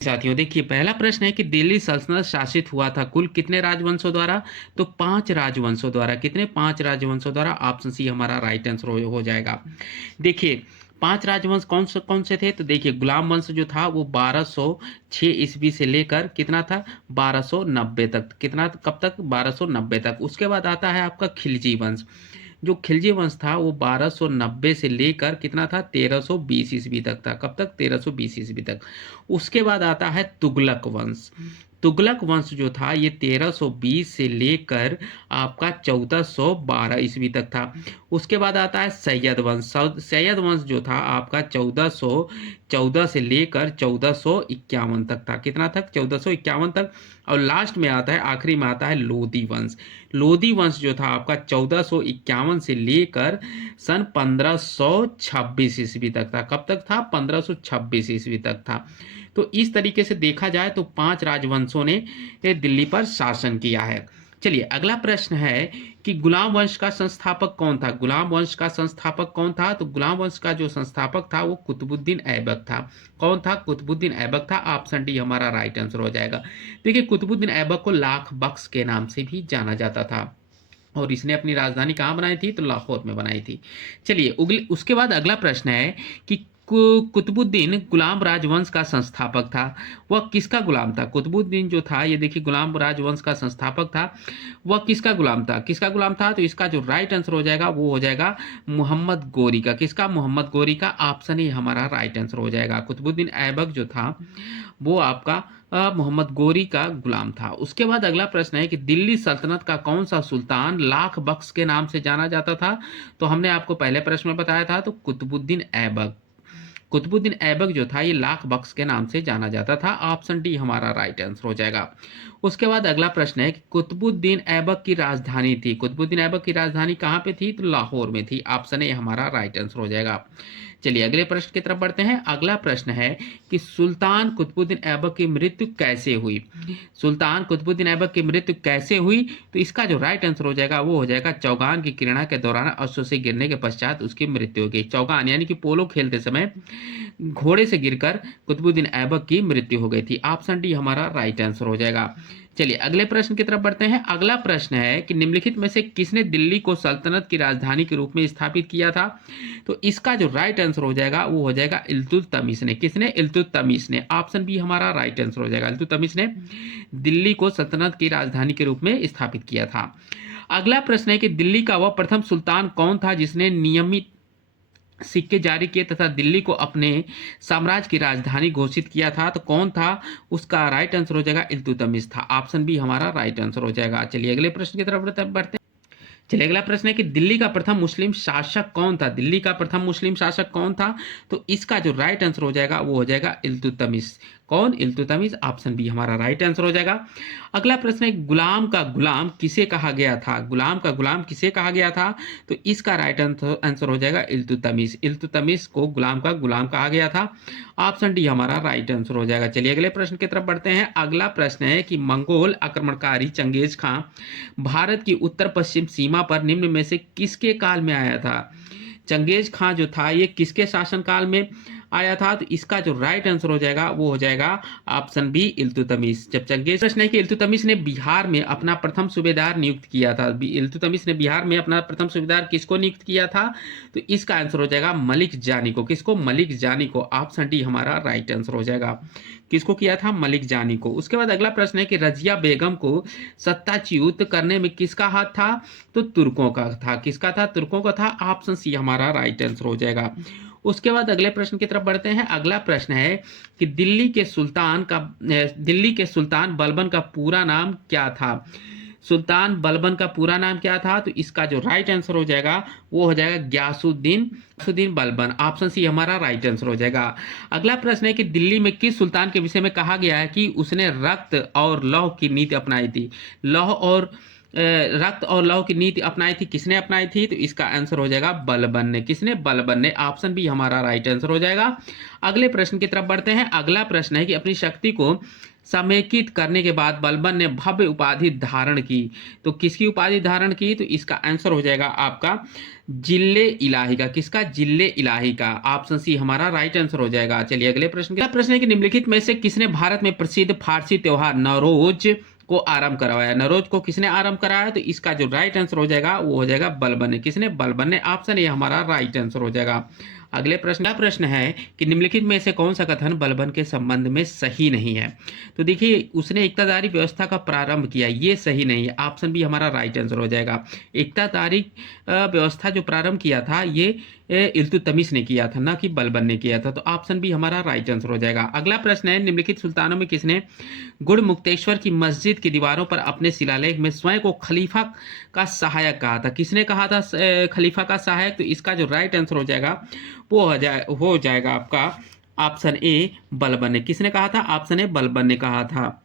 साथियों देखिए, पहला प्रश्न है कि दिल्ली सल्तनत शासित हुआ था कुल कितने राजवंशों द्वारा? तो 5 राजवंशों द्वारा। कितने? 5 राजवंशों द्वारा। ऑप्शन सी हमारा राइट आंसर हो जाएगा। देखिए, 5 राजवंश कौन से थे? तो देखिए, गुलाम वंश जो था वो 1206 ईस्वी से लेकर कितना था? 1290 तक। कितना? कब तक? 1290 तक। उसके बाद आता है आपका खिलजी वंश। जो खिलजी वंश था वो 1290 से लेकर कितना था? 1320 ईस्वी तक था। कब तक? 1320 ईस्वी तक। उसके बाद आता है तुगलक वंश। तुगलक वंश जो था ये 1320 से लेकर आपका 1412 ईस्वी तक था। उसके बाद आता है सैयद वंश। सैयद वंश जो था आपका 1414 से लेकर 1451 तक था। कितना तक? 1451 तक। और लास्ट में आता है, आखिरी में आता है लोधी वंश। लोधी वंश जो था आपका 1451 से लेकर सन 1526 ईस्वी तक था। कब तक था? 1526 ईस्वी तक था। तो इस तरीके से देखा जाए तो 5 राजवंशों ने दिल्ली पर शासन किया है। चलिए, अगला प्रश्न है कि गुलाम वंश का संस्थापक कौन था? गुलाम वंश का संस्थापक कौन था? तो गुलाम वंश का जो संस्थापक था वो कुतुबुद्दीन ऐबक था। कौन था? कुतुबुद्दीन ऐबक था। ऑप्शन डी हमारा राइट आंसर हो जाएगा। देखिए, कुतुबुद्दीन ऐबक को लाख बख्श के नाम से भी जाना जाता था और इसने अपनी राजधानी कहाँ बनाई थी? तो लाहौर में बनाई थी। चलिए, उसके बाद अगला प्रश्न है कि कुतुबुद्दीन गुलाम राजवंश का संस्थापक था। वह किसका गुलाम था? कुतुबुद्दीन जो था, ये देखिए, गुलाम राजवंश का संस्थापक था। वह किसका गुलाम था? किसका गुलाम था? तो इसका जो राइट आंसर हो जाएगा वो हो जाएगा मोहम्मद गोरी का। किसका? मोहम्मद गोरी का। ऑप्शन ही हमारा राइट आंसर हो जाएगा। कुतुबुद्दीन ऐबक जो था वो आपका मोहम्मद गोरी का गुलाम था। उसके बाद अगला प्रश्न है कि दिल्ली सल्तनत का कौन सा सुल्तान लाख बख्श के नाम से जाना जाता था? तो हमने आपको पहले प्रश्न में बताया था, तो कुतुबुद्दीन ऐबक। कुतुबुद्दीन ऐबक जो था ये लाख बख्श के नाम से जाना जाता था। ऑप्शन डी हमारा राइट आंसर हो जाएगा। उसके बाद अगला प्रश्न है कि कुतुबुद्दीन ऐबक की राजधानी थी। कुतुबुद्दीन ऐबक की राजधानी कहाँ पे थी? तो लाहौर में थी। ऑप्शन ए हमारा राइट आंसर हो जाएगा। चलिए, अगले प्रश्न की तरफ बढ़ते हैं। अगला प्रश्न है कि सुल्तान कुतुबुद्दीन ऐबक की मृत्यु कैसे हुई? सुल्तान कुतुबुद्दीन ऐबक की मृत्यु कैसे हुई? तो इसका जो राइट आंसर हो जाएगा वो हो जाएगा चौगान की क्रीड़ा के दौरान अश्व से गिरने के पश्चात उसकी मृत्यु हो गई। चौगान यानी कि पोलो खेलते समय घोड़े से गिरकर कुतुबुद्दीन ऐबक की मृत्यु हो गई थी। ऑप्शन डी हमारा राइट आंसर हो जाएगा। चलिए, अगले प्रश्न की तरफ बढ़ते हैं। अगला प्रश्न है कि निम्नलिखित में से किसने दिल्ली को सल्तनत की राजधानी के रूप में स्थापित किया था? तो इसका जो राइट आंसर हो जाएगा वो हो जाएगा इल्तुतमिश ने। किसने? इल्तुतमिश ने। ऑप्शन बी हमारा राइट आंसर हो जाएगा। इल्तुतमिश ने दिल्ली को सल्तनत की राजधानी के रूप में स्थापित किया था। अगला प्रश्न है कि दिल्ली का वह प्रथम सुल्तान कौन था जिसने नियमित सिक्के जारी किए तथा दिल्ली को अपने साम्राज्य की राजधानी घोषित किया था? तो कौन था? उसका राइट आंसर हो जाएगा इल्तुतमिश था। ऑप्शन बी हमारा राइट आंसर हो जाएगा। चलिए, अगले प्रश्न की तरफ बढ़ते हैं। चलिए, अगला प्रश्न है कि दिल्ली का प्रथम मुस्लिम शासक कौन था? दिल्ली का प्रथम मुस्लिम शासक कौन था? तो इसका जो राइट आंसर हो जाएगा वो हो जाएगा इल्तुतमिश। कौन? इल्तुतमिश। ऑप्शन बी हमारा राइट आंसर हो जाएगा। अगला प्रश्न है गुलाम का गुलाम किसे कहा गया था? गुलाम का गुलाम किसे कहा गया था? तो इसका राइट आंसर हो जाएगा इल्तुतमिश। इल्तुतमिश को गुलाम का गुलाम कहा गया था। ऑप्शन डी हमारा राइट आंसर हो जाएगा। चलिए, अगले प्रश्न की तरफ बढ़ते हैं। अगला प्रश्न है कि मंगोल आक्रमणकारी चंगेज खां भारत की उत्तर पश्चिम सीमा पर निम्न में से किसके काल में आया था? चंगेज खां जो था ये किसके शासनकाल में आया था? तो इसका जो राइट आंसर हो जाएगा वो हो जाएगा ऑप्शन बी इल्तुतमिश। जब चंगेज प्रश्न है कि इल्तुतमिश ने बिहार में अपना प्रथम सूबेदार नियुक्त किया था। इल्तुतमिश ने बिहार में अपना प्रथम सूबेदार किसको नियुक्त किया था? तो इसका आंसर हो जाएगा मलिक जानी को। किसको? मलिक जानी को। ऑप्शन डी हमारा राइट आंसर हो जाएगा। किसको किया था? मलिक जानी को। उसके बाद अगला प्रश्न है कि रजिया बेगम को सत्ताच्युत करने में किसका हाथ था? तो तुर्कों का था। किसका था? तुर्कों का था। ऑप्शन सी हमारा राइट आंसर हो जाएगा। उसके बाद अगले प्रश्न की तरफ बढ़ते हैं। अगला प्रश्न है कि दिल्ली के सुल्तान बलबन का पूरा नाम क्या था? सुल्तान बलबन का पूरा नाम क्या था? तो इसका जो राइट आंसर हो जाएगा वो हो जाएगा गयासुद्दीन बलबन। ऑप्शन सी हमारा राइट आंसर हो जाएगा। अगला प्रश्न है कि दिल्ली में किस सुल्तान के विषय में कहा गया है कि उसने रक्त और लौह की नीति अपनाई थी? लौह और रक्त और लौह की नीति अपनाई थी, किसने अपनाई थी? तो इसका आंसर हो जाएगा बलबन ने। किसने? बलबन ने। ऑप्शन बी हमारा राइट आंसर हो जाएगा। अगले प्रश्न की तरफ बढ़ते हैं। अगला प्रश्न है कि अपनी शक्ति को समेकित करने के बाद बलबन ने भव्य उपाधि धारण की। तो किसकी उपाधि धारण की? तो इसका आंसर हो जाएगा आपका जिल्ले इलाही का। किसका? जिल्ले इलाही का। ऑप्शन सी हमारा राइट आंसर हो जाएगा। चलिए अगले प्रश्न का प्रश्न है कि निम्नलिखित में से किसने भारत में प्रसिद्ध फारसी त्योहार नवरोज को आरंभ करवाया? नवरोज को किसने आरंभ कराया? तो इसका जो राइट आंसर हो जाएगा वो हो जाएगा बलबन ने। किसने? बलबन ने। ऑप्शन ए हमारा राइट आंसर हो जाएगा। अगले प्रश्न का प्रश्न है कि निम्नलिखित में से कौन सा कथन बलबन के संबंध में सही नहीं है? तो देखिए, उसने इक्तादारी व्यवस्था का प्रारंभ किया, ये सही नहीं है। ऑप्शन बी हमारा राइट आंसर हो जाएगा। इक्तादारी व्यवस्था जो प्रारंभ किया था ये इल्तुतमिश ने किया था, ना कि बलबन ने किया था। तो ऑप्शन बी हमारा राइट आंसर हो जाएगा। अगला प्रश्न है निम्नलिखित सुल्तानों में किसने गुड़मुक्तेश्वर की मस्जिद की दीवारों पर अपने शिलालेख में स्वयं को खलीफा का सहायक कहा था? किसने कहा था खलीफा का सहायक? तो इसका जो राइट आंसर हो जाएगा वो हो जाएगा आपका ऑप्शन ए बलबन ने। किसने कहा था? ऑप्शन ए बलबन ने कहा था।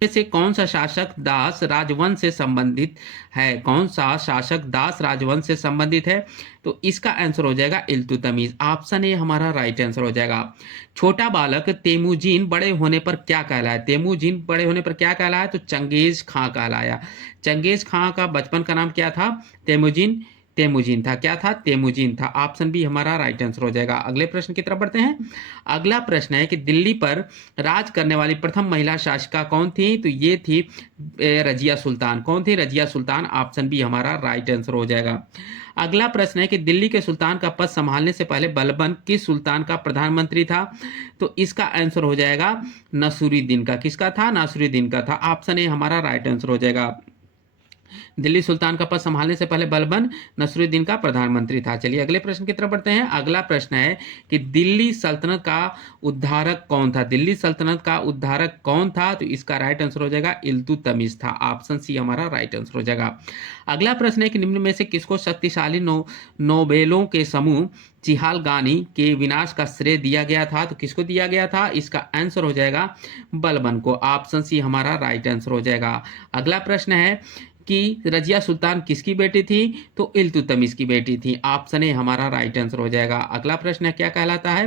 से कौन सा शासक दास राजवंश से संबंधित है? कौन सा शासक दास राजवंश से संबंधित है? तो इसका आंसर हो जाएगा इल्तुतमिश। ऑप्शन ए हमारा राइट आंसर हो जाएगा। छोटा बालक तेमुजीन बड़े होने पर क्या कहलाया? तेमुजीन बड़े होने पर क्या कहलाया? तो चंगेज खां कहलाया। चंगेज खां का बचपन का नाम क्या था? तेमुजीन। तेमुजीन था। क्या था? तेमुजीन था। ऑप्शन बी हमारा राइट आंसर हो जाएगा। अगले प्रश्न की तरफ बढ़ते हैं। अगला प्रश्न है कि दिल्ली पर राज करने वाली प्रथम महिला शासिका कौन थी? तो ये थी रजिया सुल्तान। कौन थी? रजिया सुल्तान। ऑप्शन बी हमारा राइट आंसर हो जाएगा। अगला प्रश्न है कि दिल्ली के सुल्तान का पद संभालने से पहले बलबन किस सुल्तान का प्रधानमंत्री था? तो इसका आंसर हो जाएगा नसरुद्दीन का। किसका था? नसरुद्दीन का था। ऑप्शन ए हमारा राइट आंसर हो जाएगा। दिल्ली सुल्तान का पद संभालने से पहले बलबन नसरुद्दीन का प्रधानमंत्री था। चलिए अगले प्रश्न की तरफ बढ़ते हैं। अगला प्रश्न है कि दिल्ली सल्तनत का उद्धारक कौन था? दिल्ली सल्तनत का उद्धारक कौन था? तो इसका राइट आंसर हो जाएगा इल्तुतमिश था। ऑप्शन सी हमारा राइट आंसर हो जाएगा। अगला प्रश्न है कि निम्न में से किसको शक्तिशाली नोबेलों के समूह चिहालगानी के विनाश का श्रेय दिया गया था? तो किसको दिया गया था? इसका आंसर हो जाएगा बलबन को। ऑप्शन सी हमारा राइट आंसर हो जाएगा। अगला प्रश्न है कि रजिया सुल्तान किसकी बेटी थी? तो इल्तुतमिश की बेटी थी। ऑप्शन ए हमारा राइट आंसर हो जाएगा। अगला प्रश्न क्या कहलाता है?